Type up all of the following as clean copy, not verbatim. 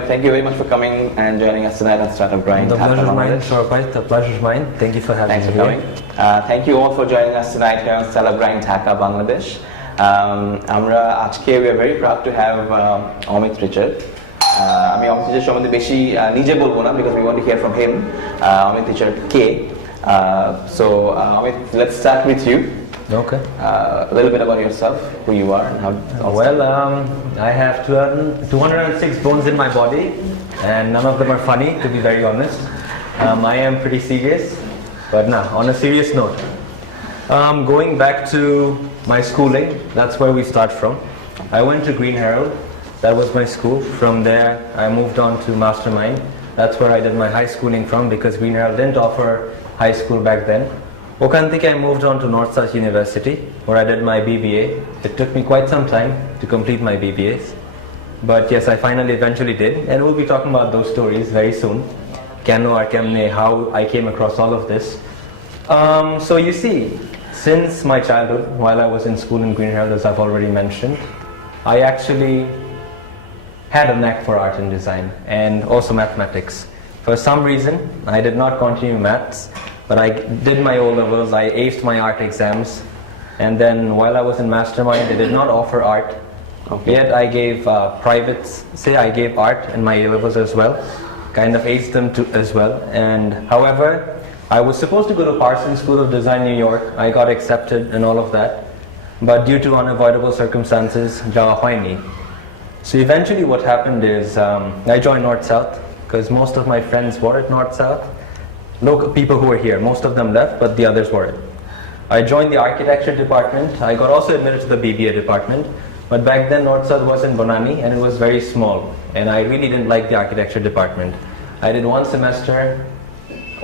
Amit, thank you very much for coming and joining us tonight on Startup Grind. The pleasure is mine, Shorbhai. The pleasure is mine. Thank you for having Thanks me for coming. Thank you all for joining us tonight here on Startup Grind, Dhaka, Bangladesh. আমরা আজকে we are very proud to have Amit Richard. আমি Amit Richard সম্বন্ধে বেশি নিজে বলবো না because we want to hear from him. Amit Richard K? So Amit, let's start with you. Okay. A little bit about yourself, who you are, and how. Well, I have 206 bones in my body, and none of them are funny, to be very honest. I am pretty serious, but now on a serious note, going back to my schooling, that's where we start from. I went to Green Herald, that was my school. From there, I moved on to Mastermind. That's where I did my high schooling from because Green Herald didn't offer high school back then. Okan থেকে I moved on to North South University where I did my BBA. It took me quite some time to complete my BBAs. But yes, I finally eventually did, and we'll be talking about those stories very soon. Keno or kemne, how I came across all of this. So you see, since my childhood, while I was in school in Green Herald, as I've already mentioned, I actually had a knack for art and design and also mathematics. For some reason, I did not continue maths. But I did my O-levels, I aced my art exams, and then while I was in Mastermind, they did not offer art. Okay. Yet I gave I gave art in my A-levels as well, kind of aced them too as well. And however, I was supposed to go to Parsons School of Design, New York. I got accepted and all of that, but due to unavoidable circumstances, jawa hoyni. So eventually what happened is I joined North South because most of my friends were at North South. Local people who were here, most of them left, but the others weren't. I joined the architecture department. I got also admitted to the BBA department, but back then North South was in Bonani and it was very small, and I really didn't like the architecture department. I did one semester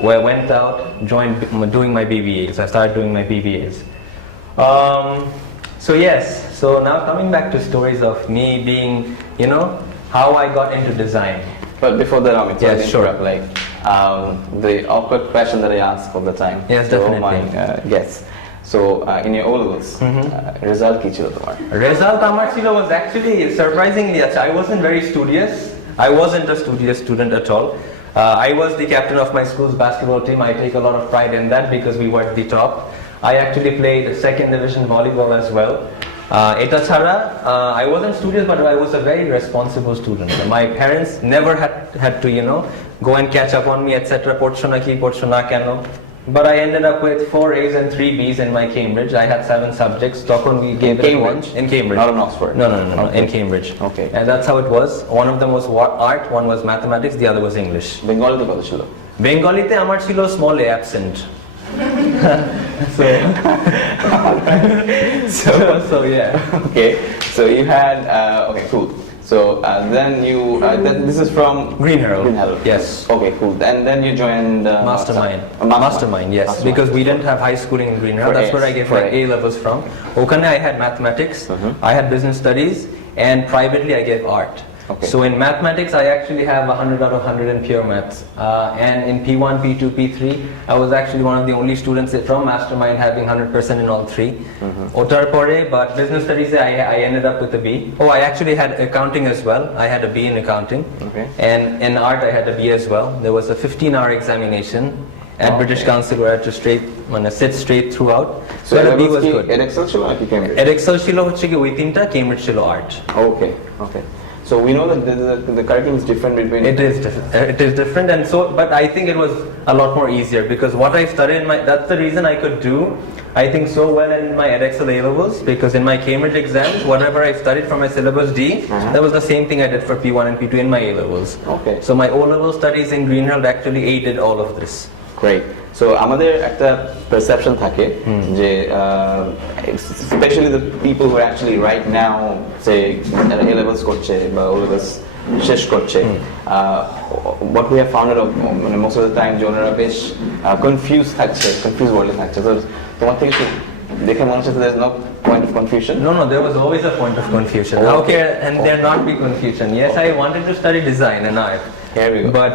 where I went out, joined doing my BBAs. I started doing my BBAs. So now coming back to stories of me being, how I got into design. But before that, Amit, yes, sure. The awkward question that I ask all the time. Yes, definitely. To all my guests. So, in your O-levels, result কি ছিল তোমার? Result আমার ছিল was actually surprisingly, I wasn't very studious. I wasn't a studious student at all. I was the captain of my school's basketball team. I take a lot of pride in that because we were at the top. I actually played second division volleyball as well. Eta chhara, I wasn't studious, but I was a very responsible student. My parents never had to, go and catch up on me, etc. Porcho na ki, porcho na keno. But I ended up with 4 A's and 3 B's in my Cambridge. I had 7 subjects. Tokon we gave it Cambridge? In Cambridge. Not in Oxford? No, okay. In Cambridge. Okay. And that's how it was. One of them was art, one was mathematics, the other was English. Bengali te কত ছিল? Bengali-te আমার ছিল small a, absent. So yeah. Okay. So you had okay, cool. So then this is from Green Herald. Green Herald. Yes. Okay, cool. And then you joined Mastermind. Mastermind, yes. Mastermind. Because we didn't have high schooling in Green Herald. That's where I gave my A-levels from. Okane I had mathematics, I had business studies, and privately I gave art. Okay. So in mathematics, I actually have 100 out of 100 in pure maths. And in P1, P2, P3, I was actually one of the only students from Mastermind having 100% in all 3. Otar pore, but business studies, I ended up with a B. Oh, I actually had accounting as well. I had a B in accounting. Okay. And in art, I had a B as well. There was a 15-hour examination at British Council where I had to sit straight throughout. So the B was good. Edexcel ছিল নাকি Cambridge? Edexcel ছিল হচ্ছে কি ওই তিনটা, Cambridge ছিল art. Okay. So we know that the curriculum is different between. It is different, and so, but I think it was a lot more easier because what I studied that's the reason I could do, I think, so well in my Edexcel A-levels, because in my Cambridge exams, whatever I studied from my syllabus D, that was the same thing I did for P1 and P2 in my A-levels. Okay. So my O-level studies in Green Herald actually aided all of this. Great. So আমাদের একটা perception থাকে যে especially the people who are actually right now say A-levels করছে বা O-levels শেষ করছে what we have found out most of the time যে ওনারা বেশ confused world থাকছে তো তোমার থেকে দেখে মনে হচ্ছে there's no point of confusion. No, there was always a point of confusion. How can there not be confusion? Yes, I wanted to study design and art. Here we go. But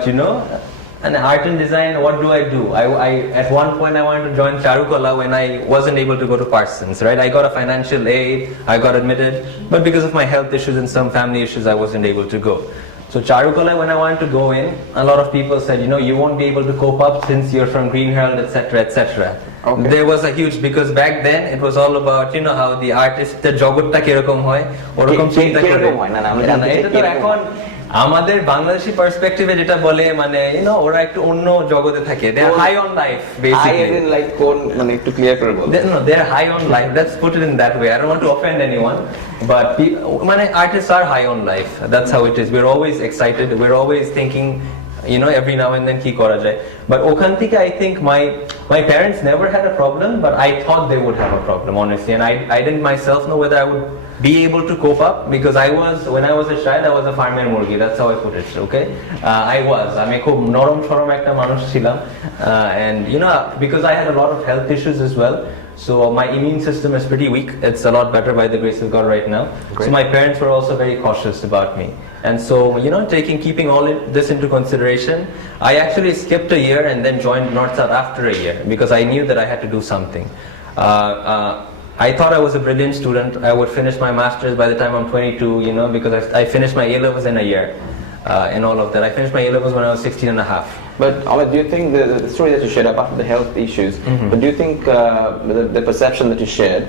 and art and design, what do? I at one point I wanted to join Charukala when I wasn't able to go to Parsons, right? I got a financial aid, I got admitted, but because of my health issues and some family issues, I wasn't able to go. So Charukala, when I wanted to go in, a lot of people said, you won't be able to cope up since you're from Green Herald, etc., etc. Okay. There was a huge, because back then it was all about, how the artist, the জগৎটা কিরকম হয়, ওরকম চিন্তা করে। কিরকম হয়? না, আমরা জানতে চাই এটা তো কিরকম এখন আমাদের বাংলাদেশি পার্সপেক্টিভে যেটা বলে ওরা একটু অন্য জগতে থাকে, they are high on life I basically. didn't like কোন একটু ক্লিয়ার করে বল। They're high on life. Let's put it in that way. I don't want to offend anyone, but artists are high on life. That's how it is. We're always excited. We're always thinking, every now and then ki kora jay. But ওখান থেকে I think my parents never had a problem, but I thought they would have a problem, honestly, and I didn't myself know whether I would be able to cope up, because when I was a child, I was a farmer murgi. That's how I put it. Okay, আমি খুব নরম সরম একটা মানুষ ছিলাম, and because I had a lot of health issues as well, so my immune system is pretty weak. It's a lot better by the grace of God right now. Great. So my parents were also very cautious about me, and so keeping all this into consideration, I actually skipped a year and then joined North South after a year, because I knew that I had to do something. I thought I was a brilliant student. I would finish my master's by the time I'm 22, because I finished my A-levels in a year, and all of that. I finished my A-levels when I was 16 and a half. But Amit, do you think the story that you shared, apart from the health issues, but do you think the perception that you shared,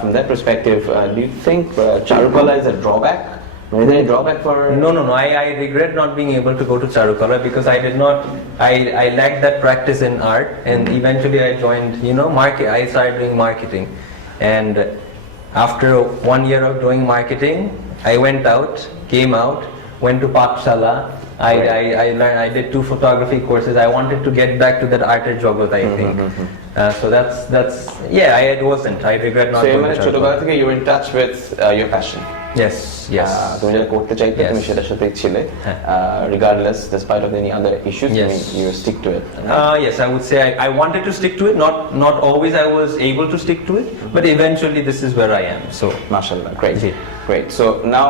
from that perspective, do you think Charukala is a drawback? Is there a drawback for? No. I regret not being able to go to Charukala, because I lacked that practice in art, and eventually I joined, I started doing marketing. And after 1 year of doing marketing, I came out, went to Pathshala. I learned, I did 2 photography courses. I wanted to get back to that arter jogot, I think. So it wasn't. I regret not going to Charukala. You were in touch with your passion. Yes. তুমি যেটা করতে চাইতে তুমি সেটার সাথেই ছিলে, regardless, despite of any other issues, you stick to it. Yes, I would say I wanted to stick to it. Not always I was able to stick to it, but eventually this is where I am. So, mashallah, great. So now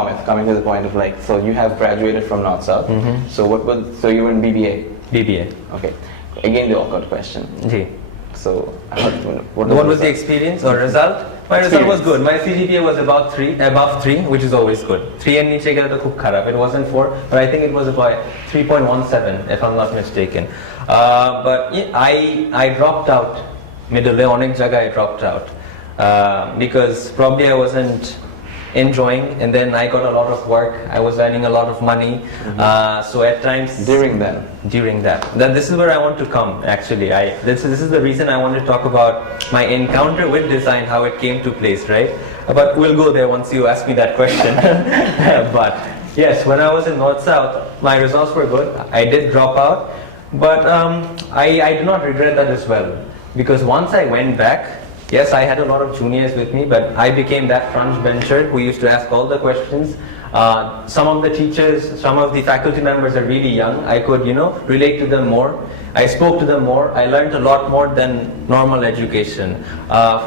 Amit, coming to the point of so you have graduated from North South. So you were in BBA. BBA. Okay. Again, the awkward question. So, what was the experience or result? My result was good. My CGPA was above 3, which is always good. 3 and niche gele to khub kharab. It wasn't 4, but I think it was about 3.17, if I'm not mistaken. But I dropped out. Middle onek jaga I dropped out, because probably I wasn't enjoying, and then I got a lot of work. I was earning a lot of money, so at times during that this is where I want to come. Actually, this is the reason I want to talk about my encounter with design, how it came to place, right? But we'll go there once you ask me that question. But yes, when I was in North South, my results were good. I did drop out, but I do not regret that as well, because once I went back, yes, I had a lot of juniors with me, but I became that front bencher who used to ask all the questions. Some of the teachers, some of the faculty members are really young. I could, relate to them more. I spoke to them more. I learned a lot more than normal education.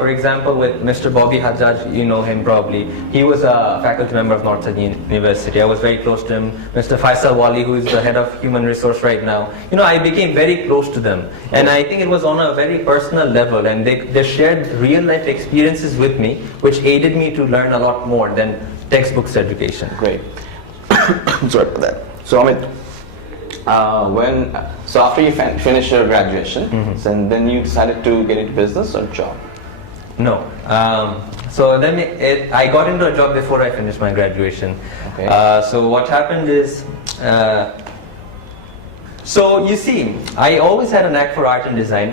For example, with Mr. Bobby Hajjaj, you know him probably. He was a faculty member of North South University. I was very close to him. Mr. Faisal Wali, who is the head of human resource right now. I became very close to them. And I think it was on a very personal level, and they shared real life experiences with me, which aided me to learn a lot more than textbooks education. Great. Sorry for that. So Amit, after you finished your graduation, then you decided to get into business or job? No. So then I got into a job before I finished my graduation. Okay. So what happened is, so you see, I always had a knack for art and design.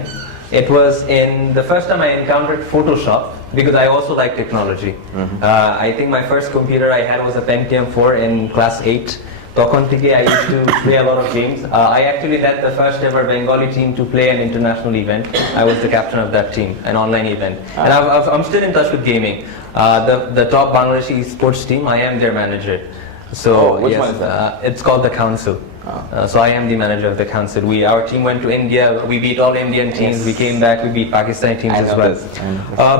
It was in the first time I encountered Photoshop, because I also like technology. I think my first computer I had was a Pentium 4 in class 8. তখন থেকে I used to play a lot of games. I actually led the first ever Bengali team to play an international event. I was the captain of that team, an online event. And I'm still in touch with gaming. The top Bangladeshi sports team, I am their manager. So which one is that? It's called the Council. So I am the manager of the council. Our team went to India. We beat all Indian teams. We came back. We beat Pakistani teams as well.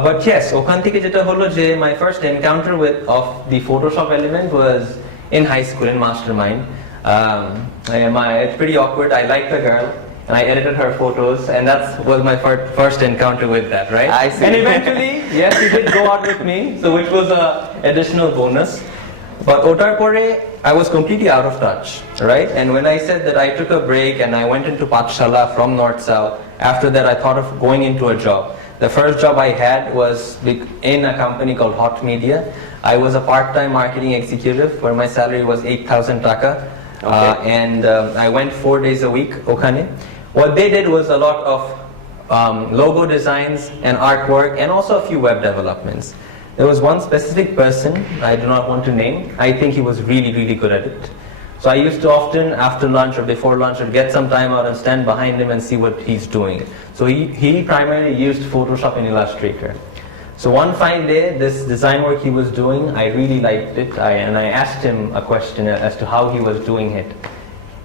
But yes, ওখান থেকে যেটা হলো যে my first encounter of the Photoshop element was in high school in Mastermind. It's pretty awkward. I liked the girl, and I edited her photos, and that was my first encounter with that, right? I see. And eventually, yes, she did go out with me, so which was a additional bonus. But ওটার পরে I was completely out of touch, right? And when I said that I took a break and I went into Pathshala from North South, after that I thought of going into a job. The first job I had was in a company called Hot Media. I was a part-time marketing executive where my salary was 8,000 taka. And I went 4 days a week, okhane. What they did was a lot of logo designs and artwork and also a few web developments. There was one specific person, I do not want to name, I think he was really, really good at it. So I used to often, after lunch or before lunch, I'd get some time out and stand behind him and see what he's doing. So he primarily used Photoshop and Illustrator. So one fine day, this design work he was doing, I really liked it, and I asked him a question as to how he was doing it.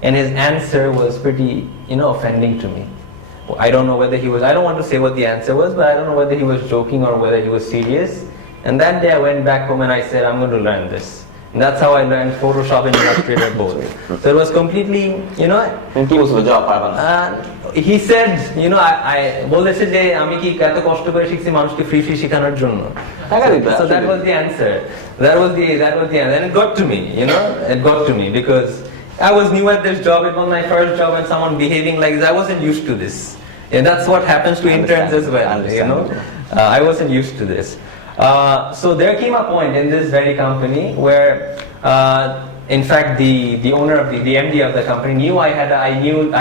And his answer was pretty, offending to me. I don't know whether he was, I don't want to say what the answer was, but I don't know whether he was joking or whether he was serious. And that day I went back home and I said, I'm going to learn this. And that's how I learned Photoshop and Illustrator both. So it was completely, And he was the job, he said, I বলেছে যে আমি কি এত কষ্ট করে শিখছি মানুষকে free শেখানোর জন্য. So that was the answer. That was the answer. And it got to me, it got to me because I was new at this job. It was my first job and someone behaving like this. I wasn't used to this. And that's what happens to interns as well, I wasn't used to this. So there came a point in this very company where, in fact, the owner of the MD of the company knew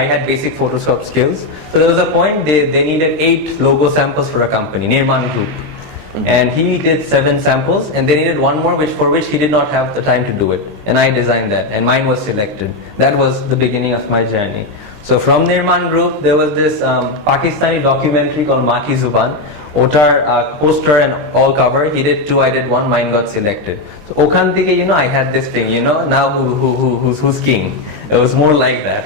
I had basic Photoshop skills. So there was a point they needed 8 logo samples for a company, Nirman Group, and he did 7 samples, and they needed one more, for which he did not have the time to do it, and I designed that, and mine was selected. That was the beginning of my journey. So from Nirman Group, there was this Pakistani documentary called Mati Zuban. Otar poster and all cover. He did 2, I did 1. Mine got selected. So okhan theke, I had this thing. Now who's king? It was more like that.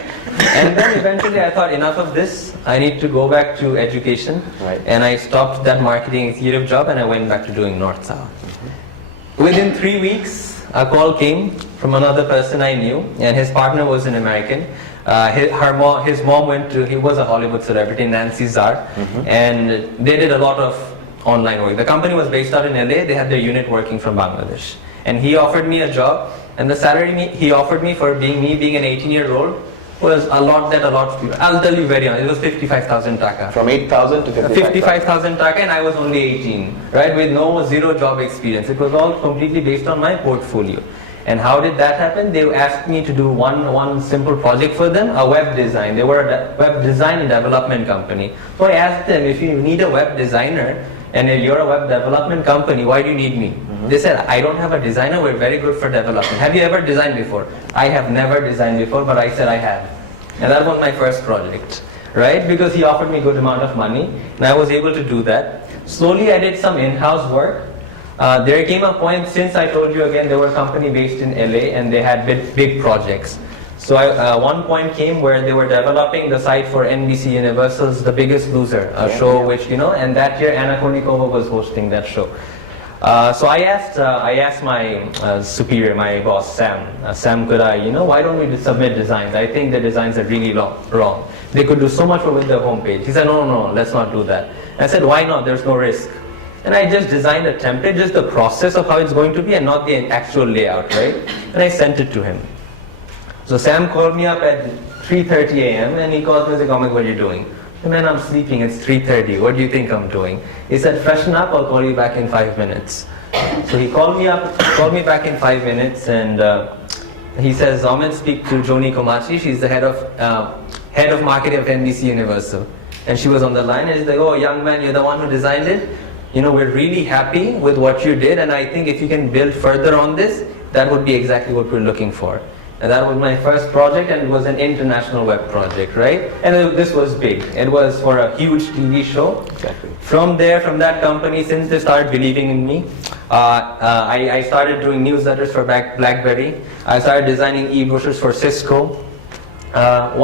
And then eventually I thought, enough of this. I need to go back to education. Right. And I stopped that marketing executive job and I went back to doing North South. Within 3 weeks, a call came from another person I knew, and his partner was an American. His mom went to, he was a Hollywood celebrity, Nancy Zar, and they did a lot of online work. The company was based out in LA, they had their unit working from Bangladesh. And he offered me a job, and the salary he offered me for being an 18-year-old was a lot of people. I'll tell you very honest, it was 55,000 taka. From 8,000 to 55,000 taka, and I was only 18, right, with zero job experience. It was all completely based on my portfolio. And how did that happen? They asked me to do one simple project for them, a web design. They were a web design and development company. So I asked them, if you need a web designer and you're a web development company, why do you need me? They said, I don't have a designer, we're very good for development. Have you ever designed before? I have never designed before, but I said I have. And that was my first project, right? Because he offered me a good amount of money, and I was able to do that. Slowly I did some in-house work. There came a point, since I told you again, they were a company based in LA and they had big projects. So one point came where they were developing the site for NBC Universal's The Biggest Loser, a show which, and that year Anna Kournikova was hosting that show. So I asked my superior, my boss, Sam, could I, why don't we submit designs? I think the designs are really wrong. They could do so much more with their homepage. He said, no, let's not do that. I said, why not? There's no risk. And I just designed a template, just the process of how it's going to be and not the actual layout, right? And I sent it to him. So Sam called me up at 3:30 a.m. and he called me and said, Amit, what are you doing? I said, man, I'm sleeping, it's 3:30. What do you think I'm doing? He said, freshen up, I'll call you back in 5 minutes. So he called me back in 5 minutes, and he says, Amit, speak to Joni Komachi. She's the head of marketing of NBC Universal. And she was on the line, and she's like, oh, young man, you're the one who designed it? We're really happy with what you did, and I think if you can build further on this, that would be exactly what we're looking for. And that was my first project, and it was an international web project, right? And this was big. It was for a huge TV show. Exactly. From that company, since they started believing in me, I started doing newsletters for BlackBerry. I started designing e-brochures for Cisco.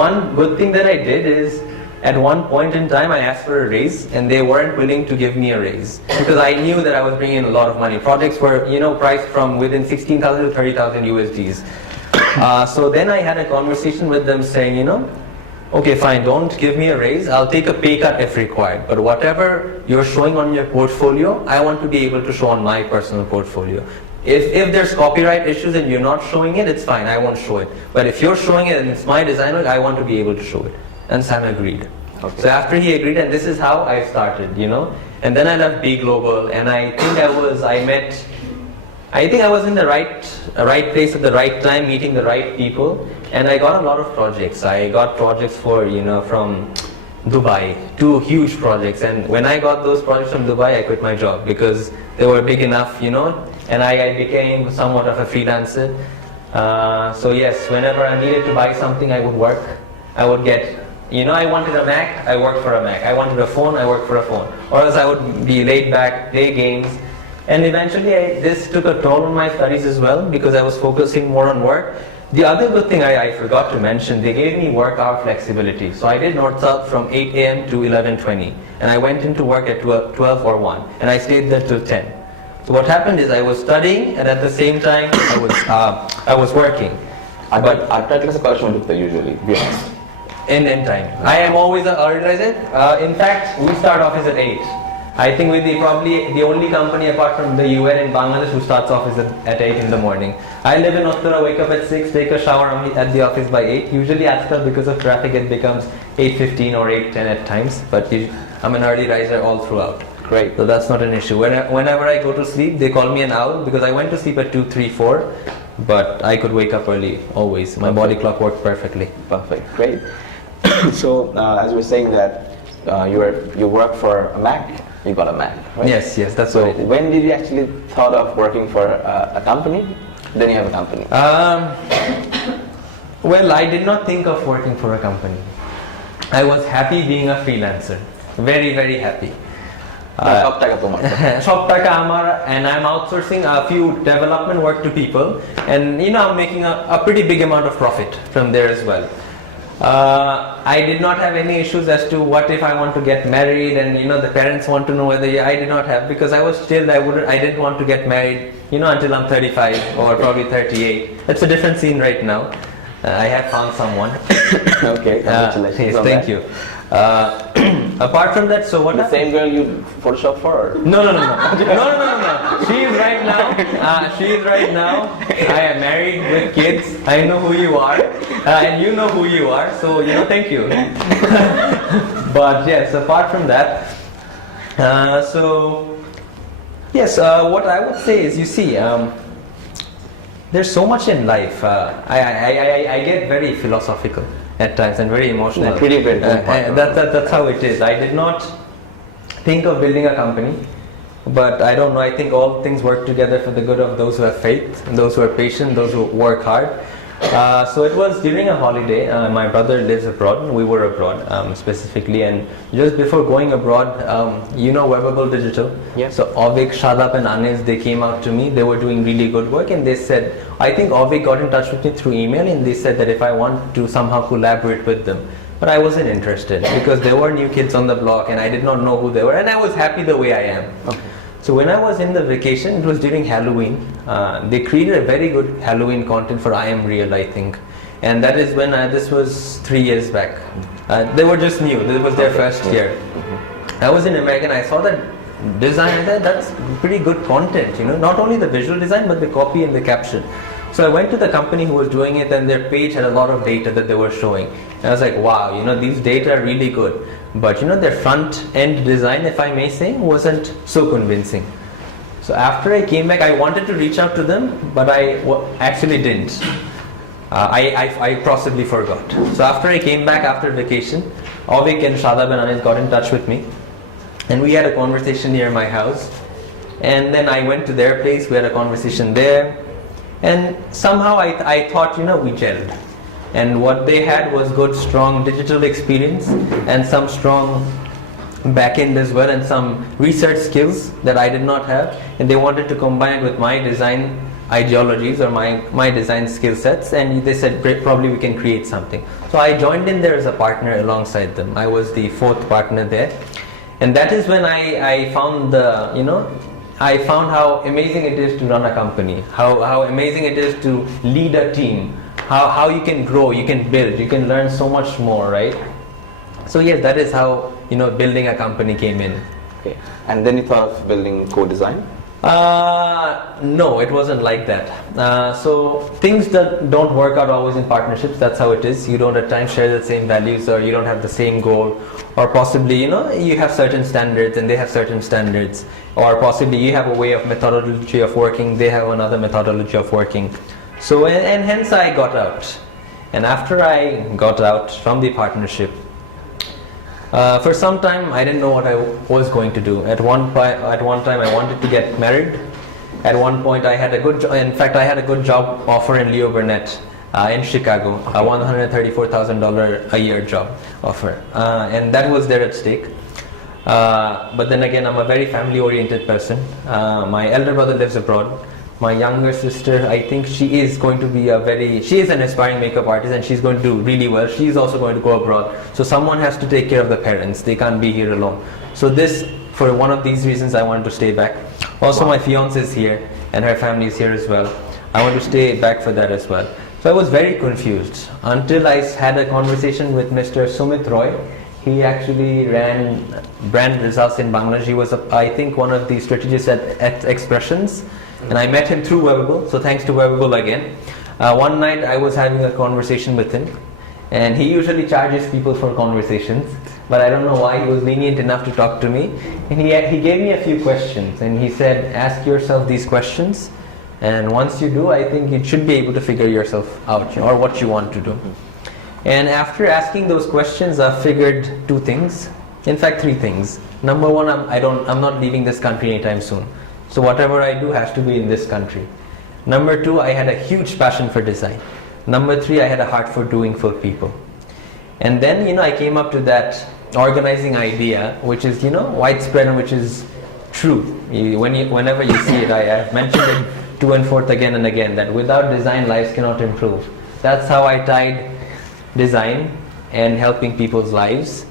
One good thing that I did is, at one point in time, I asked for a raise, and they weren't willing to give me a raise because I knew that I was bringing in a lot of money. Projects were, priced from within 16,000 to 30,000 USDs. So then I had a conversation with them saying, okay, fine, don't give me a raise, I'll take a pay cut if required, but whatever you're showing on your portfolio, I want to be able to show on my personal portfolio. If there's copyright issues and you're not showing it, it's fine, I won't show it. But if you're showing it and it's my design work, I want to be able to show it. And Sam agreed. Okay. So after he agreed, and this is how I started, you know. And then I left B Global, and I think I was in the right place at the right time, meeting the right people, and I got a lot of projects. I got projects for, you know, from Dubai, 2 huge projects, and when I got those projects from Dubai, I quit my job because they were big enough, you know, and I became somewhat of a freelancer. So yes, whenever I needed to buy something, I would work. I would get, you know, I wanted a Mac, I worked for a Mac. I wanted a phone, I worked for a phone. Or else I would be laid back, play games. And eventually this took a toll on my studies as well because I was focusing more on work. The other good thing I forgot to mention, they gave me work hour flexibility. So I did North-South from 8 a.m. to 11:20. And I went into work at 12 or 1. And I stayed there till 10. So what happened is I was studying and at the same time I was working. But after class, collection usually, be honest. In time. I am always an early riser. In fact, we start office at 8. I think we're probably the only company apart from the UN in Bangladesh who starts office at 8 in the morning. I live in Uttara, wake up at 6, take a shower at the office by 8. Usually after, because of traffic, it becomes 8:15 or 8:10 at times. But I'm an early riser all throughout. Great. So that's not an issue. Whenever I go to sleep, they call me an owl because I went to sleep at 2, 3, 4. But I could wake up early, always. My body clock worked perfectly. Perfect, great. So, as you were saying that you work for a Mac, you got a Mac, right? Yes, that's So what I did. when did you actually thought of working for a company? Then you have a company. Well, I did not think of working for a company. I was happy being a freelancer. Very, very happy. সব টাকা তোমার। সব টাকা আমার, and I'm outsourcing a few development work to people, and you know I'm making a pretty big amount of profit from there as well. I did not have any issues as to what if I want to get married, and you know the parents want to know whether I did not have, because I was still I didn't want to get married, you know, until I'm 35 or probably 38. It's a different scene right now. I have found someone. Okay, congratulations. Yes, on thank that. you. Apart from that, so what? The same girl you Photoshop for? Or? No. She is right now. I am married with kids. I know who you are, and you know who you are. So you know, thank you. But yes, apart from that, so yes, what I would say is, you see, there's so much in life. I get very philosophical at times and very emotional. Pretty good. That's how it is. I did not think of building a company, but I don't know. I think all things work together for the good of those who have faith, and those who are patient, those who work hard. So it was during a holiday. My brother lives abroad. We were abroad specifically, and just before going abroad, you know, Webbable Digital. Yeah. So Avik, Shadab, and Anis, they came out to me. They were doing really good work, and they said, I think Avik got in touch with me through email, and they said that if I want to somehow collaborate with them. But I wasn't interested because there were new kids on the block, and I did not know who they were, and I was happy the way I am. Okay. So when I was in the vacation, it was during Halloween. They created a very good Halloween content for I Am Real, I think. And that is when, this was 3 years back. They were just new, this was their first year. I was in America and I saw that design, and that's pretty good content, you know, not only the visual design, but the copy and the caption. So I went to the company who was doing it, and their page had a lot of data that they were showing. And I was like, wow, you know, these data are really good. But you know, their front end design, if I may say, wasn't so convincing. So after I came back, I wanted to reach out to them, but I actually didn't. I possibly forgot. So after I came back after vacation, Avik and Shadab and Anis got in touch with me, and we had a conversation near my house. And then I went to their place, we had a conversation there. And somehow I thought, you know, we gelled. And what they had was good, strong digital experience and some strong back-end as well, and some research skills that I did not have. And they wanted to combine it with my design ideologies or my design skill sets. And they said, probably we can create something. So I joined in there as a partner alongside them. I was the 4th partner there. And that is when I found I found how amazing it is to run a company, how amazing it is to lead a team, how you can grow, you can build, you can learn so much more, right? So yes, that is how building a company came in. Okay. And then you thought of building co-design? No, it wasn't like that. So things that don't work out always in partnerships. That's how it is. You don't at times share the same values, or you don't have the same goal, or possibly you have certain standards and they have certain standards, or possibly you have a way of methodology of working, they have another methodology of working. So and hence I got out. And after I got out from the partnership, for some time I didn't know what I was going to do. At one time I wanted to get married. At one point I had a good job offer in Leo Burnett in Chicago, a $134,000 a year job offer, and that was there at stake. But then again, I'm a very family oriented person. My elder brother lives abroad. My younger sister, I think she is going to be she is an aspiring makeup artist, and she's going to do really well. She's also going to go abroad. So someone has to take care of the parents. They can't be here alone. So for one of these reasons, I wanted to stay back. Also, my fiance is here, and her family is here as well. I want to stay back for that as well. So I was very confused until I had a conversation with Mr. Sumit Roy. He actually ran brand results in Bangladesh. He was, I think, one of the strategists at Expressions. And I met him through Webible, so thanks to Webible again. One night I was having a conversation with him, and he usually charges people for conversations, but I don't know why he was lenient enough to talk to me. And he gave me a few questions, and he said, ask yourself these questions, and once you do, I think you should be able to figure yourself out, or what you want to do. And after asking those questions, I figured two things, in fact 3 things. Number one, I'm not leaving this country anytime soon. So whatever I do has to be in this country. Number 2, I had a huge passion for design. Number 3, I had a heart for doing for people. And then, I came up to that organizing idea, which is, widespread and which is true. Whenever you see it, I have mentioned it to and forth again and again, that without design, lives cannot improve. That's how I tied design and helping people's lives.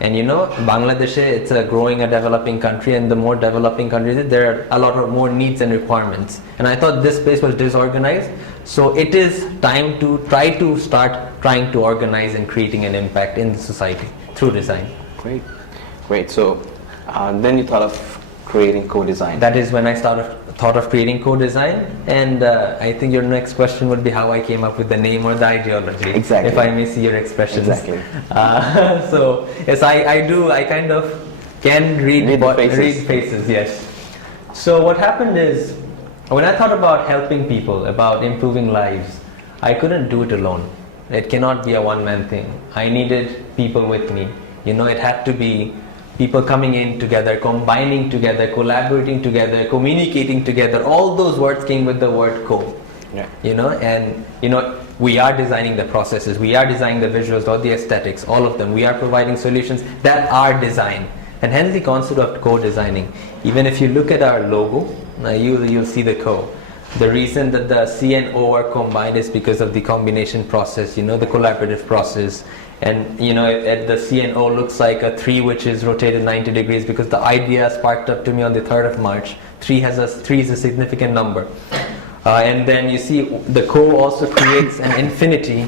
And Bangladesh, it's a developing country, and the more developing countries, there are a lot of more needs and requirements. And I thought this place was disorganized, so it is time to start trying to organize and creating an impact in the society through design. Great. So then you thought of creating co-design. That is when I thought of creating co-design, and I think your next question would be how I came up with the name or the ideology. Exactly. If I may see your expressions. Exactly. So yes, I kind of can read faces. Yes. So what happened is, when I thought about helping people, about improving lives, I couldn't do it alone. It cannot be a one-man thing. I needed people with me. It had to be people coming in together, combining together, collaborating together, communicating together. All those words came with the word co. Yeah. And we are designing the processes, we are designing the visuals or the aesthetics, all of them. We are providing solutions that are design. And hence the concept of co-designing. Even if you look at our logo, you'll see the co. The reason that the C and O are combined is because of the combination process, the collaborative process. And at the C and O looks like a 3 which is rotated 90 degrees, because the idea sparked up to me on the 3rd of March. 3 is a significant number. And then you see the co also creates an infinity,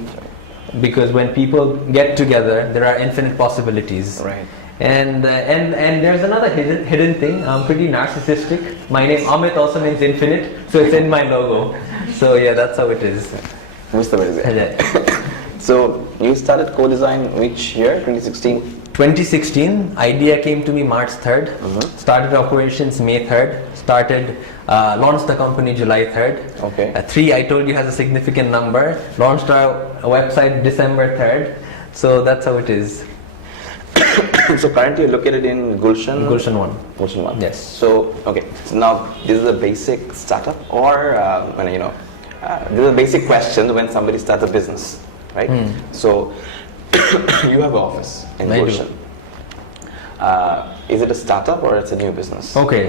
because when people get together, there are infinite possibilities. Right. And there's another hidden thing. I'm pretty narcissistic. My name Amit also means infinite, so it's in my logo. So yeah, that's how it is. So you started co-design which year? 2016? 2016. Idea came to me March 3rd. Started operations May 3rd. Launched the company July 3rd. Okay. 3 I told you has a significant number. Launched our website December 3rd. So that's how it is. So currently you're located in Gulshan? Gulshan 1. Gulshan 1. Yes. So now this is a basic startup, or these are basic questions when somebody starts a business, right? So you have an office in Gulshan. Is it a startup or it's a new business? Okay, you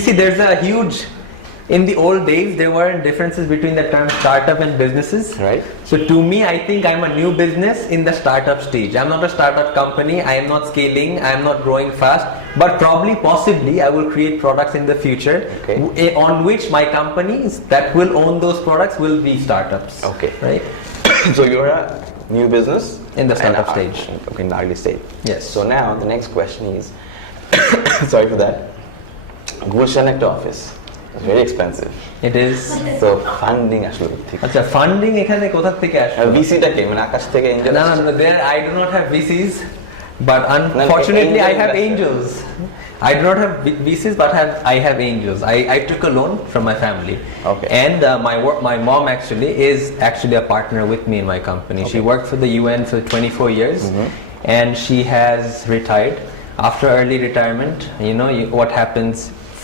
see there's a huge, in the old days there weren't differences between the term startup and businesses. Right. So to me, I think I'm a new business in the startup stage. I'm not a startup company, I am not scaling, I am not growing fast, but possibly I will create products in the future, on which my companies that will own those products will be startups. Okay. Right. So you're a new business In the startup and stage. Okay, in the early stage. Yes. So now the next question is, sorry for that. Gulshan একটা office. It's very expensive. It is. So funding আসলে ঠিক। আচ্ছা, funding এখানে কোথা থেকে আসবে? VC-টা কি? মানে আকাশ থেকে angel No, আসছে? no, there I do not have VCs, but unfortunately I have angel angels. I do not have VCs, but I have angels. I took a loan from my family. Okay. And my mom actually is actually a partner with me in my company. She worked for the UN for 24 years, and she has retired. After early retirement, what happens?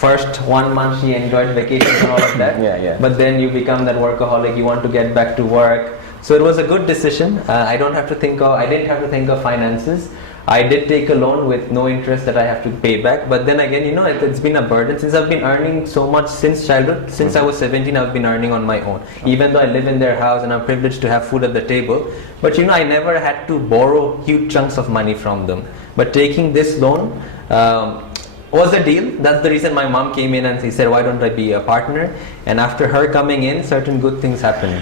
First 1 month she enjoyed vacations and all of that. Yeah. But then you become that workaholic. You want to get back to work. So it was a good decision. I didn't have to think of finances. I did take a loan with no interest that I have to pay back. But then again, it's been a burden since I've been earning so much since childhood. Since I was 17, I've been earning on my own. Even though I live in their house and I'm privileged to have food at the table. But I never had to borrow huge chunks of money from them. But taking this loan was a deal. That's the reason my mom came in and she said, why don't I be a partner? And after her coming in, certain good things happened.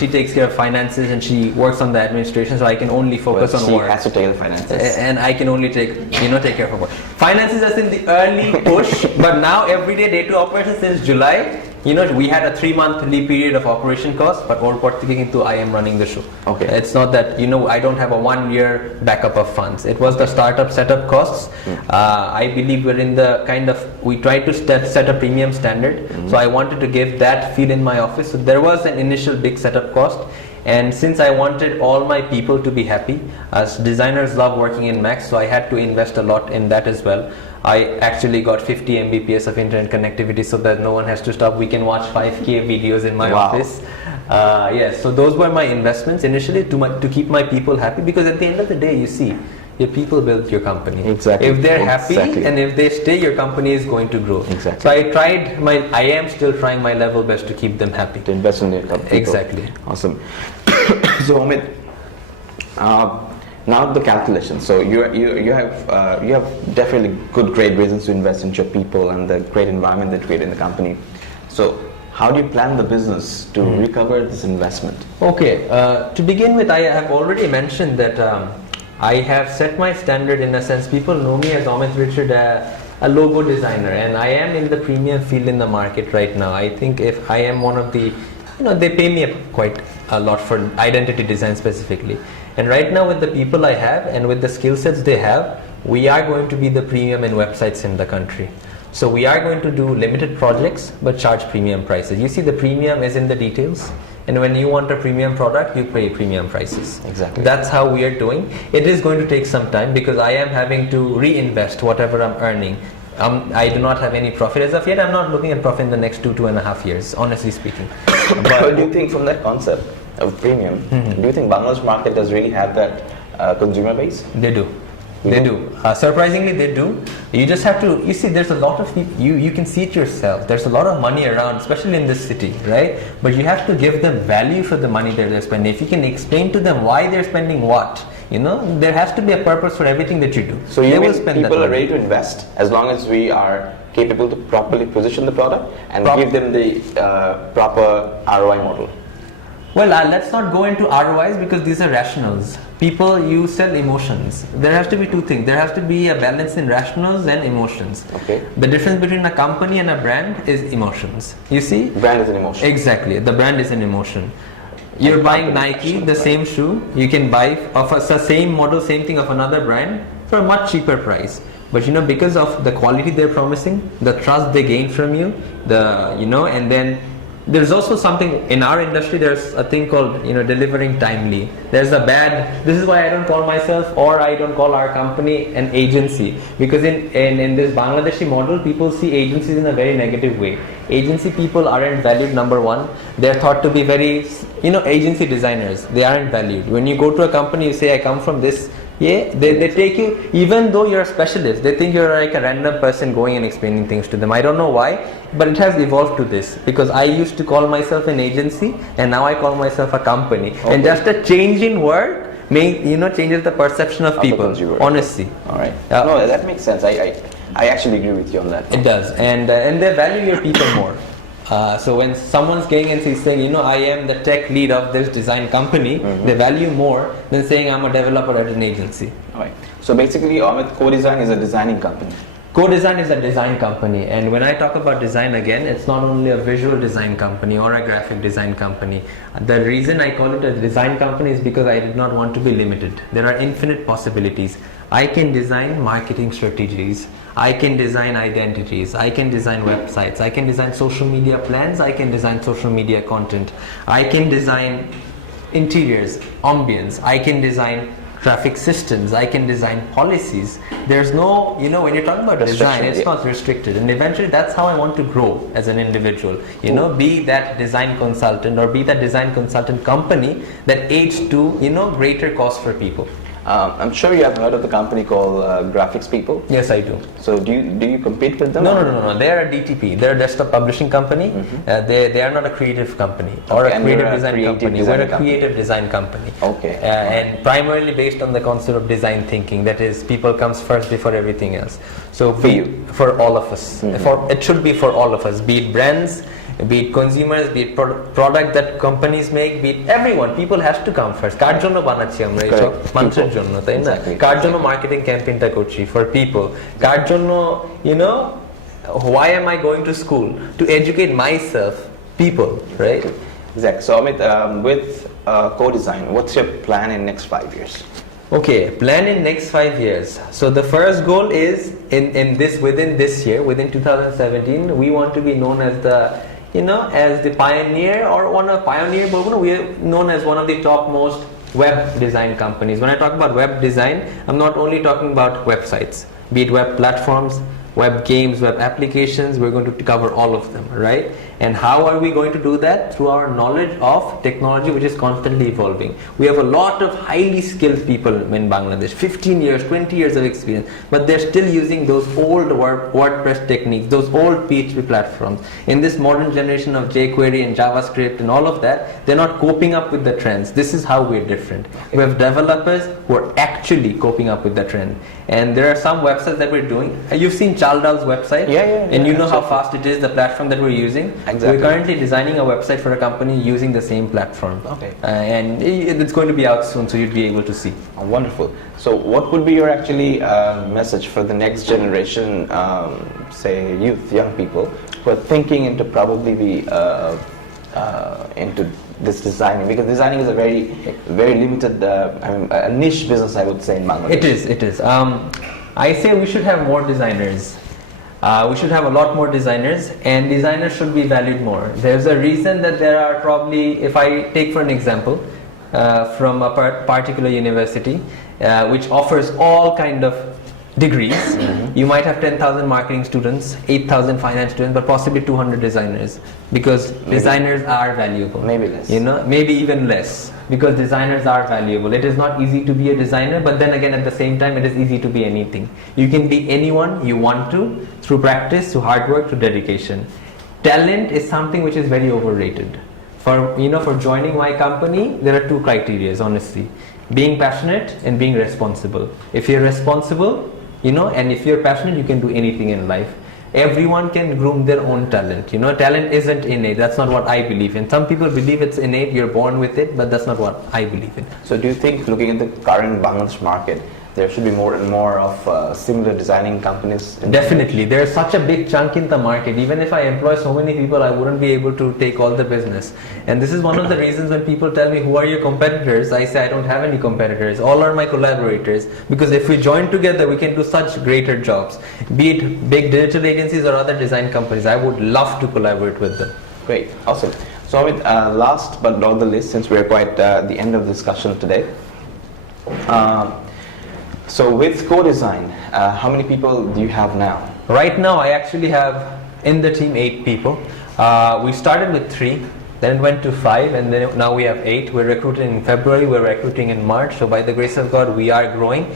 She takes care of finances and she works on the administration, so I can only focus on she work. has to take the finances. And I can only take care of her work. Finances is in the early push, but now every day to operations since July, we had a 3-monthly period of operation costs, but all I am running the show. Okay. It's not that, I don't have a 1-year backup of funds. It was the startup setup costs. I believe we're in the we tried to set a premium standard. So I wanted to give that feel in my office. So there was an initial big setup cost. And since I wanted all my people to be happy, as designers love working in Max, so I had to invest a lot in that as well. I actually got 50 Mbps of internet connectivity so that no one has to stop. We can watch 5K videos in my office. Yes, so those were my investments initially to keep my people happy, because at the end of the day, you see, your people build your company. Exactly. If they're happy Exactly. and if they stay, your company is going to grow. Exactly. So I am still trying my level best to keep them happy. To invest in their company. Exactly. Awesome. So Amit, now the calculation. So you have definitely great reasons to invest in your people and the great environment they create in the company. So how do you plan the business to recover this investment? Okay, to begin with, I have already mentioned that I have set my standard in a sense. People know me as Amit Richard, a logo designer, and I am in the premium field in the market right now. I think if I am one of the, they pay me quite a lot for identity design specifically. And right now with the people I have and with the skill sets they have, we are going to be the premium in websites in the country. So we are going to do limited projects but charge premium prices. You see, the premium is in the details. And when you want a premium product, you pay premium prices. Exactly. That's how we are doing. It is going to take some time because I am having to reinvest whatever I'm earning. I do not have any profit as of yet. I'm not looking at profit in the next 2.5 years, honestly speaking. But do you think from that concept of premium, do you think Bangladesh market does really have that consumer base? They do. They do. Surprisingly, they do. You just have to, see, there's a lot of people, you can see it yourself. There's a lot of money around, especially in this city, right? But you have to give them value for the money that they're spending. If you can explain to them why they're spending what, there has to be a purpose for everything that you do. So you will mean spend people that are ready to invest as long as we are capable to properly position the product and give them the proper ROI model? Well, let's not go into ROIs because these are rationals. People, you sell emotions. There has to be two things. There has to be a balance in rationals and emotions. Okay. The difference between a company and a brand is emotions. You see? Brand is an emotion. Exactly. The brand is an emotion. You're buying Nike, the same shoe. You can buy of the same model, same thing of another brand for a much cheaper price. But because of the quality they're promising, the trust they gain from you, and then there's also something in our industry. There's a thing called delivering timely. This is why I don't call myself, or I don't call our company, an agency, because in this Bangladeshi model, people see agencies in a very negative way. Agency people aren't valued. Number one, they're thought to be very agency designers, they aren't valued. When you go to a company, you say I come from this. Yeah, they take you, even though you're a specialist, they think you're like a random person going and explaining things to them. I don't know why, but it has evolved to this, because I used to call myself an agency and now I call myself a company. Okay. And just a change in word changes the perception of people, honestly. All right. No, that makes sense. I actually agree with you on that. It does, and they value your people more. So when someone's getting and saying, I am the tech lead of this design company, they value more than saying I'm a developer at an agency. Right. So basically, Amit, Co-Design is a designing company. Co-Design is a design company, and when I talk about design again, it's not only a visual design company or a graphic design company. The reason I call it a design company is because I did not want to be limited. There are infinite possibilities. I can design marketing strategies, I can design identities, I can design websites, I can design social media plans, I can design social media content, I can design interiors, ambience, I can design traffic systems, I can design policies. There's no, when you're talking about design, it's not restricted, and eventually that's how I want to grow as an individual. Be that design consultant or be that design consultant company that aids to greater cause for people. I'm sure you have heard of the company called Graphics People. Yes, I do. So do you compete with them? No. They are a DTP. They're a desktop publishing company. They are not a creative company or a creative design company. We're a creative design company. Okay. And primarily based on the concept of design thinking. That is, people comes first before everything else. So for all of us. It should be for all of us. Be it brands, be it consumers, be it product that companies make, be it everyone. People has to come first. কার জন্য বানাচ্ছি আমরা এইসব মানুষের জন্য, তাই না? কার জন্য marketing ক্যাম্পেইনটা করছি? For people. কার জন্য, why am I going to school? To educate myself, people, right? Exactly. So Amit, with Co-Design, what's your plan in next 5 years? Okay, plan in next 5 years. So the first goal is within this year, within 2017, we want to be known as the pioneer, or we are known as one of the topmost web design companies. When I talk about web design, I'm not only talking about websites, be it web platforms, web games, web applications. We're going to cover all of them, right? And how are we going to do that? Through our knowledge of technology, which is constantly evolving. We have a lot of highly skilled people in Bangladesh, 15 years, 20 years of experience, but they're still using those old WordPress techniques, those old PHP platforms. In this modern generation of jQuery and JavaScript and all of that, they're not coping up with the trends. This is how we're different. We have developers who are actually coping up with the trend. And there are some websites that we're doing. You've seen Chaldal's website, and you know how fast it is, the platform that we're using. Exactly. We're currently designing a website for a company using the same platform. Okay. And it's going to be out soon, so you'd be able to see. Oh, wonderful. So what would be your message for the next generation, say youth, young people, who are thinking into probably be into this designing? Because designing is a very limited, a niche business, I would say, in Bangladesh. It is. I say we should have more designers. We should have a lot more designers, and designers should be valued more. There's a reason that there are probably, if I take for an example, from a particular university, which offers all kind of degrees, you might have 10,000 marketing students, 8,000 finance students, but possibly 200 designers, because designers are valuable. Maybe less. Maybe even less, because designers are valuable. It is not easy to be a designer, but then again at the same time it is easy to be anything. You can be anyone you want to, through practice, through hard work, through dedication. Talent is something which is very overrated. For joining my company, there are two criteria, honestly: being passionate and being responsible. If you're responsible, and if you're passionate, you can do anything in life. Everyone can groom their own talent. Talent isn't innate. That's not what I believe in. Some people believe it's innate, you're born with it, but that's not what I believe in. So do you think, looking at the current Bangladesh market, there should be more and more of similar designing companies? Definitely. There's such a big chunk in the market. Even if I employ so many people, I wouldn't be able to take all the business. And this is one of the reasons when people tell me, who are your competitors? I say, I don't have any competitors. All are my collaborators. Because if we join together, we can do such greater jobs. Be it big digital agencies or other design companies, I would love to collaborate with them. Great. Awesome. So Amit, last but not the least, since we're quite at the end of the discussion today, so with Co-Design, how many people do you have now? Right now, I actually have in the team 8 people. We started with 3, then it went to 5, and then now we have 8. We're recruiting in February, we're recruiting in March. So by the grace of God, we are growing.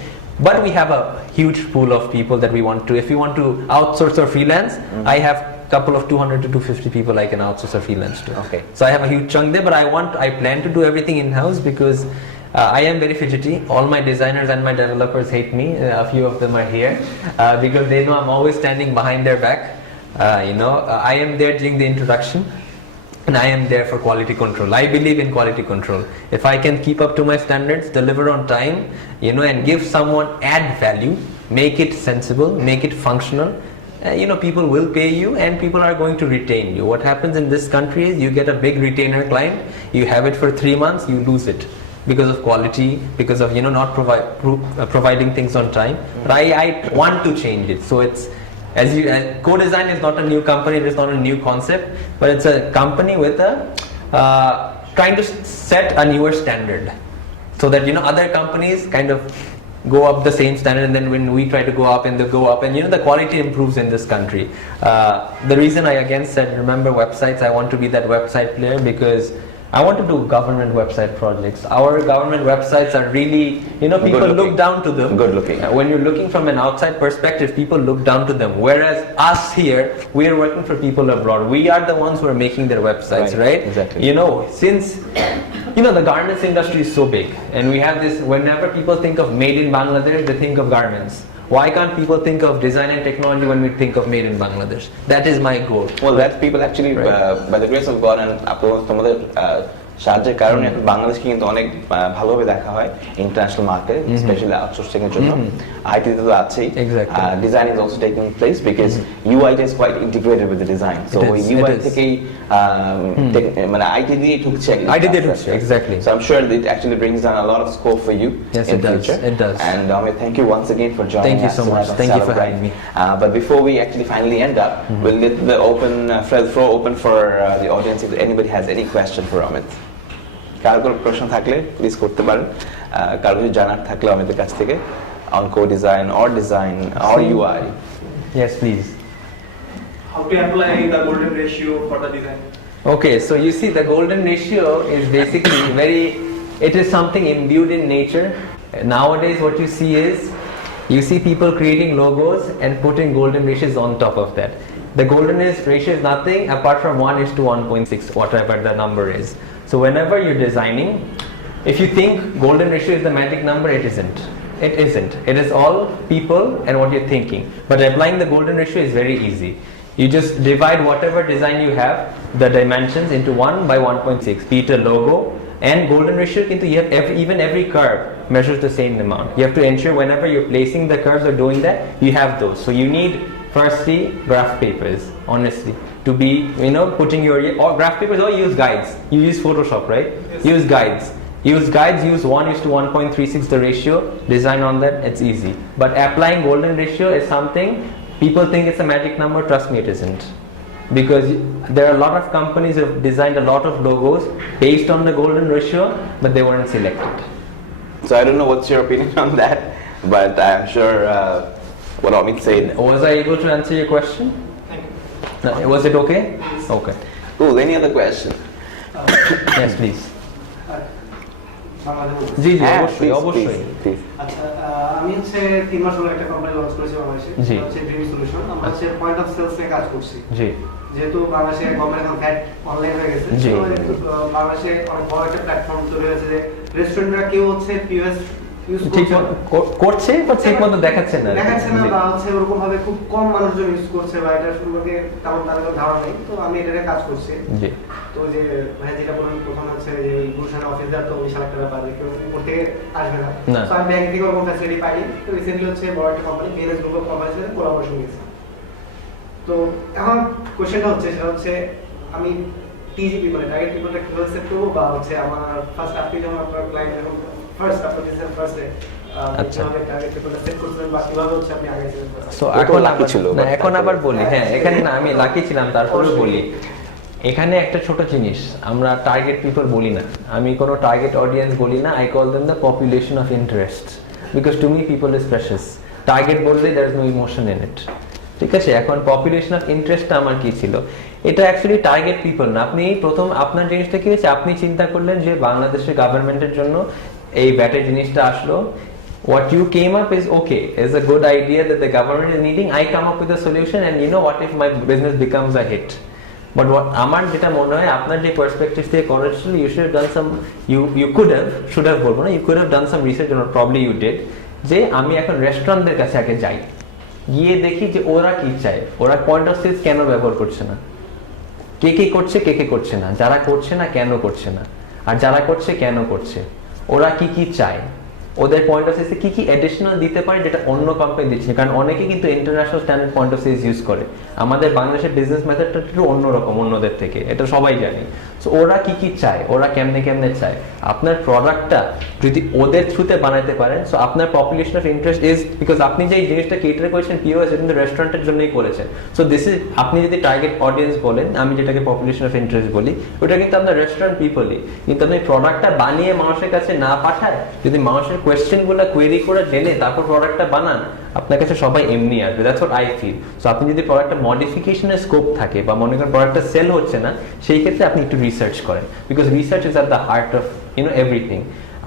But we have a huge pool of people that we want to, if we want to outsource or freelance, I have a couple of 200 to 250 people I can outsource or freelance to. Okay. So I have a huge chunk there, but I plan to do everything in-house, because I am very fidgety. All my designers and my developers hate me. A few of them are here because they know I'm always standing behind their back. I am there during the introduction, and I am there for quality control. I believe in quality control. If I can keep up to my standards, deliver on time, and give someone add value, make it sensible, make it functional, people will pay you and people are going to retain you. What happens in this country is you get a big retainer client, you have it for 3 months, you lose it because of quality, because of not providing things on time. But I want to change it. So it's Co-Design is not a new company, it is not a new concept, but it's a company with a trying to set a newer standard, so that other companies kind of go up the same standard, and then when we try to go up and they go up, and the quality improves in this country. The reason I again said remember websites, I want to be that website player because I want to do government website projects. Our government websites are really, people look down to them. Good looking. When you're looking from an outside perspective, people look down to them. Whereas us here, we are working for people abroad. We are the ones who are making their websites, right? Exactly. Since the garments industry is so big, and we have this, whenever people think of made in Bangladesh, they think of garments. Why can't people think of design and technology when we think of made in Bangladesh? That is my goal. Well, that people actually, by the grace of God and তোমাদের সাহায্যের কারণে এখন বাংলাদেশকে কিন্তু অনেক ভালোভাবে দেখা হয় ইন্টারন্যাশনাল মার্কেটে, স্পেশালি আউটসোর্সিং এর জন্য। আইটিতে তো আছেই, design is also taking place because UI is quite integrated with the design. So ওই ইউআই থেকেই মানে আইটি দিয়ে ঢুকছে, exactly. So I'm sure that it actually brings down a lot of scope for you in future. It does. And thank you once again for joining us. Thank you so much. Thank you for having me. But before we actually finally end up, we'll let the floor open for the audience if anybody has any question for Amit. কারো কোনো প্রশ্ন থাকলে please করতে পারেন, কারো কিছু জানার থাকলে আমাদের কাছ থেকে on co-design or design or UI. Yes, please. How to apply the golden ratio for the design? Okay, so you see the golden ratio is basically it is something imbued in nature. Nowadays what you see people creating logos and putting golden ratios on top of that. The golden ratio is nothing apart from 1:1.6, whatever the number is. So whenever you're designing, if you think golden ratio is the magic number, it isn't. It isn't. It is all people and what you're thinking. But applying the golden ratio is very easy. You just divide whatever design you have, the dimensions, into 1/1.6, be it a logo and golden ratio. You have every curve measures the same amount. You have to ensure whenever you're placing the curves or doing that, you have those. So you need firstly graph papers, honestly, to be putting your or graph papers, or use guides. You use Photoshop, right? Yes. Use guides. Use 1:1.36 the ratio, design on that, it's easy. But applying golden ratio is something people think it's a magic number. Trust me, it isn't. Because there are a lot of companies who have designed a lot of logos based on the golden ratio, but they weren't selected. So I don't know what's your opinion on that, but I'm sure what Amit said. Was I able to answer your question? Thank No, you. was it okay? Yes. Okay. Cool. Any other question? Yes, please. Bangladesh জি জি হ্যাঁ, অবশ্যই please, অবশ্যই please. আচ্ছা, আমি 3 মাস হলো একটা company launch করেছি বাংলাদেশে, জি। সেটা হচ্ছে ড্রিম সলিউশন। আমরা পয়েন্ট অফ সেলস নিয়ে কাজ করছি। জি যেহেতু বাংলাদেশে গভর্নমেন্ট এখন ভ্যাট অনলাইন হয়ে গেছে, জি। তো বাংলাদেশে অনেক বড় একটা প্ল্যাটফর্ম তৈরি হয়েছে যে রেস্টুরেন্টরা কেউ পিওএস ইউজ ঠিক করছে করছে বা ঠিক মতো দেখাচ্ছে না দেখাচ্ছে না, জি। বা ওরকম ভাবে খুব কম মানুষজন ইউজ করছে, বা এটা সম্পর্কে তেমন তার কোনো ধারণা নেই। তো আমি এটাতে কাজ করছি। জি তো যে মানে যেটা বললাম প্রথম হচ্ছে যে গুলশান অফিস যার তো বিশাল একটা ব্যাপার, কেউ উপর থেকে আসবে না। না। তো আমি ব্যাংক থেকে ওরকম ফ্যাসিলিটি পাইনি। তো রিসেন্টলি হচ্ছে বড় একটা কোম্পানি বিএনএস গ্রুপ অফ কোম্পানির সাথে কোলাবোরেশন গেছে। তো এখন কোশ্চেনটা হচ্ছে সেটা হচ্ছে আমি টিজিপি মানে টার্গেট পিপলটা কিভাবে সেট করবো, বা হচ্ছে আমার ফার্স্ট আপনি যখন আপনার ক্লায়েন্ট যখন ফার্স্ট আপনার ডিসিশন ফার্স্টে আচ্ছা। কিভাবে টার্গেট পিপলটা সেট করতেন, বা কিভাবে হচ্ছে আপনি আগে ছিলেন। সো ও তো এখন lucky আবার ছিল, না, but এখন আবার বলি, হ্যাঁ হ্যাঁ, এখানে না আমি লাকি ছিলাম, তারপরে অবশ্যই। বলি এখানে একটা ছোট জিনিস, আমরা টার্গেট পিপল বলি না, আমি কোনো টার্গেট অডিয়েন্স বলি না, I call them the population of interest, because to me people is precious. Target বললে there is no emotion in it, ঠিক আছে? এখন পপুলেশন অফ ইন্টারেস্টটা আমার কি ছিল, এটা অ্যাকচুয়ালি টার্গেট পিপল না। আপনি প্রথম আপনার জিনিসটা কি হয়েছে, আপনি চিন্তা করলেন যে বাংলাদেশের গভর্নমেন্টের জন্য এই ব্যাটের জিনিসটা আসলো, what you came up is okay, is a good idea that the government is needing, I come up with a solution, and you know what if my business becomes a hit. But what আমার যেটা মনে হয় আপনার যে perspective থেকে করা ছিল, you should have done some, you should have বলবো না, you could have done some research, and probably you did, যে আমি এখন রেস্টুরেন্টদের কাছে আগে যাই, গিয়ে দেখি যে ওরা কি চায়, ওরা পয়েন্ট অফ সেলস কেন ব্যবহার করছে না, কে কে করছে কে কে করছে না, যারা করছে না কেন করছে না, আর যারা করছে কেন করছে, ওরা কি কি চায়, ওদের পয়েন্ট অফ সেলসে কি কি এডিশনাল দিতে পারে যেটা অন্য কোম্পানি দিচ্ছে। কারণ অনেকে কিন্তু international standard point of sales use করে, আমাদের বাংলাদেশের বিজনেস মেথডটা একটু অন্যরকম অন্যদের থেকে, এটা সবাই জানি। সো ওরা কি কি চায়, ওরা কেমনে কেমনে চায়, আপনার প্রোডাক্টটা যদি ওদের থ্রুতে বানাইতে পারেন, সো আপনার population of interest is, because আপনি যে জিনিসটা কেটার করেছেন পিওএস কিন্তু রেস্টুরেন্টের জন্যই করেছেন। সো দিস ইজ, আপনি যদি টার্গেট অডিয়েন্স বলেন, আমি যেটাকে পপুলেশন অফ ইন্টারেস্ট বলি, ওটা কিন্তু আপনার রেস্টুরেন্ট পিপলই। কিন্তু আপনি প্রোডাক্টটা বানিয়ে মানুষের কাছে না পাঠায়, যদি মানুষের কোয়েশ্চেনগুলো কোয়েরি করে জেনে তারপর প্রোডাক্টটা বানান, আপনার কাছে সবাই এমনি আসবে। That's what I feel. So আপনি যদি প্রোডাক্টটা মডিফিকেশনের স্কোপ থাকে বা মনে করেন প্রোডাক্টটা সেল হচ্ছে না, সেই ক্ষেত্রে আপনি একটু রিসার্চ করেন, because research is at the heart of everything.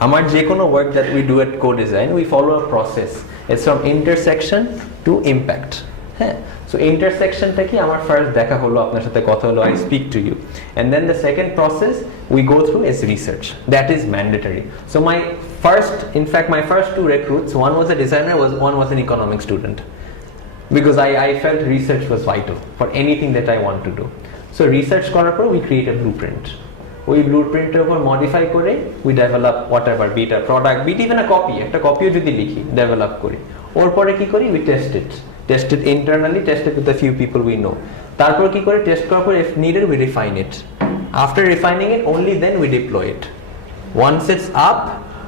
আমার যে কোনো work that we do at co-design, we follow a process, it's from intersection to impact. হ্যাঁ, সো ইন্টারসেকশনটা কি, আমার ফার্স্ট দেখা হলো, আপনার সাথে কথা হলো, I speak to you, and then the second process we go through is research. That is mandatory. So in fact my first two recruits, one was a designer, one was an economics student, because I felt research was vital for anything that I want to do. So research করার পর we create a blueprint. ওই ব্লুপ্রিন্টের উপর modify করে we develop whatever, be it a product, be it even a copy, একটা কপিও যদি লিখি develop করি, ওর পরে কি করি, we test it internally, test it with a few people we know. তারপর কি করে, টেস্ট করার পর if needed we refine it. After refining it, only then we deploy it. Once it's up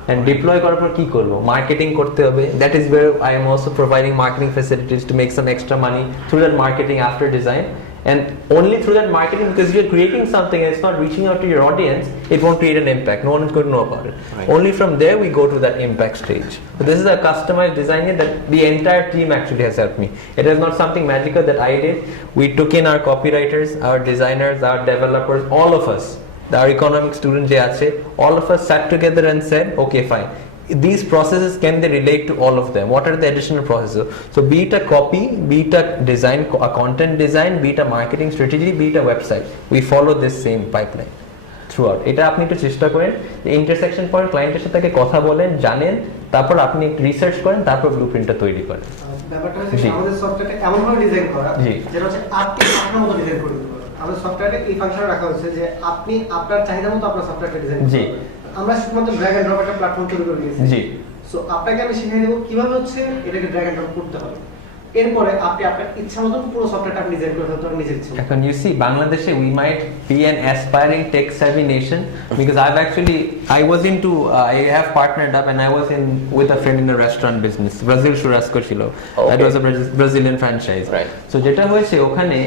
and deploy করার পর কি করব, marketing করতে হবে। That is where I am also providing marketing facilities to make some extra money through that marketing after design. And only through that marketing, because you're creating something and it's not reaching out to your audience, it won't create an impact. No one is going to know about it. Right. Only from there we go to that impact stage. So this is a customized design here that the entire team actually has helped me. It is not something magical that I did. We took in our copywriters, our designers, our developers, all of us, our economic student je ache, all of us sat together and said, okay, fine, these processes, can they relate to all of them? What are the additional processes? So be it a copy, be it a design, a content design, be it a marketing strategy, be it a website, we follow this same pipeline throughout. এটা আপনি একটু চেষ্টা করেন, intersection point ক্লায়েন্টের সাথে কথা বলেন, জানেন, তারপর আপনি রিসার্চ করেন, তারপর ব্লুপ্রিন্টটা তৈরি করেন। ব্যাপারটা হচ্ছে আমাদের সফটওয়্যারটা এমন ভাবে ডিজাইন করা, যেটা হচ্ছে আপনি আপনার মতো ডিজাইন করে দিতে পারেন। আমাদের সফটওয়্যারে এই ফাংশন রাখা হয়েছে যে আপনি আপনার চাহিদা মতো আপনার সফটওয়্যারটা ডিজাইন করতে পারেন। আমরা শুধুমাত্র ড্র্যাগ এন্ড ড্রপ একটা প্ল্যাটফর্ম তৈরি করে দিয়েছি। জি, সো আপনাকে আমি শিখিয়ে দেব কিভাবে হচ্ছে এটাকে ড্র্যাগ এন্ড ড্রপ করতে হবে। এরপরে আপনি আপনার ইচ্ছা মতো পুরো সফটওয়্যারটা আপনি ডিজাইন করে ফেলতে পারেন নিজের ইচ্ছা। এখন you see, বাংলাদেশে we might be an aspiring tech savvy nation, because I was into I have partnered up and I was in with a friend in the restaurant business, Brazil Churrasco ছিল, that was a Brazilian franchise, right? So যেটা হয়েছে ওখানে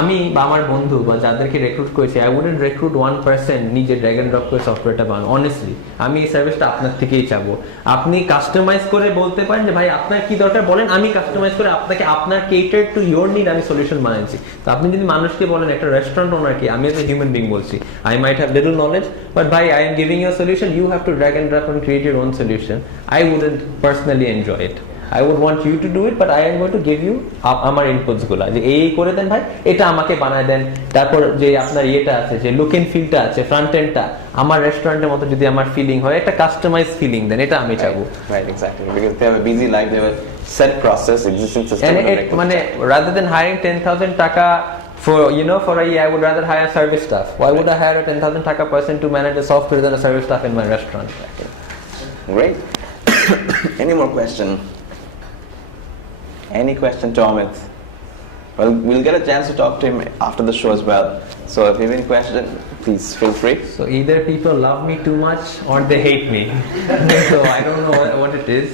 আমি বা আমার বন্ধু বা যাদেরকে রিক্রুট করেছি, I wouldn't recruit 1% নিজে ড্র্যাগ এন্ড ড্রপ করে সফটওয়্যারটা বানান। অনেস্টলি আমি এই সার্ভিসটা আপনার থেকেই চাবো। আপনি কাস্টমাইজ করে বলতে পারেন যে ভাই আপনার কি দরকার বলেন, আমি কাস্টমাইজ করে আপনাকে আপনার কেটার টু ইয়োর নিড আমি সলিউশন বানাইছি। তো আপনি যদি মানুষকে বলেন, একটা রেস্টুরেন্ট ওনারকে, আমি এজ এ হিউম্যান বিং বলছি, I might have little knowledge, but ভাই I am giving you a solution, you have to drag and drop and create your own solution. I wouldn't personally enjoy it. I would want you to do it, but I am going to give you আমার inputs গুলা, যে এই করে দেন ভাই, এটা আমাকে বানায় দেন। তারপর যে আপনার ইয়েটা আছে, যে লুক এন্ড ফিলটা আছে, ফ্রন্ট এন্ডটা আমার রেস্টুরেন্টের মতো যদি আমার ফিলিং হয়, একটা কাস্টমাইজ ফিলিং দেন, এটা আমি চাবো। Right, exactly, because they have a busy life, they have a set process, existing system, and it মানে rather than hiring 10,000 টাকা for for a year, I would rather hire service staff. Why would I hire a 10,000 টাকা person to manage the software than a service staff in my restaurant? Great. Any more question? Any question to Amit? Well, we'll get a chance to talk to him after the show as well. So if you have any question, please feel free. So either people love me too much or they hate me. So I don't know what it is.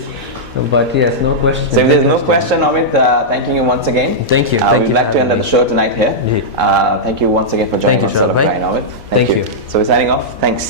But yes, no question. So if there's no question, Amit, thanking you once again. Thank you. We'd like to end the show tonight here. Thank you once again for joining us. Thank you, Amit. Thank you. So we're signing off. Thanks.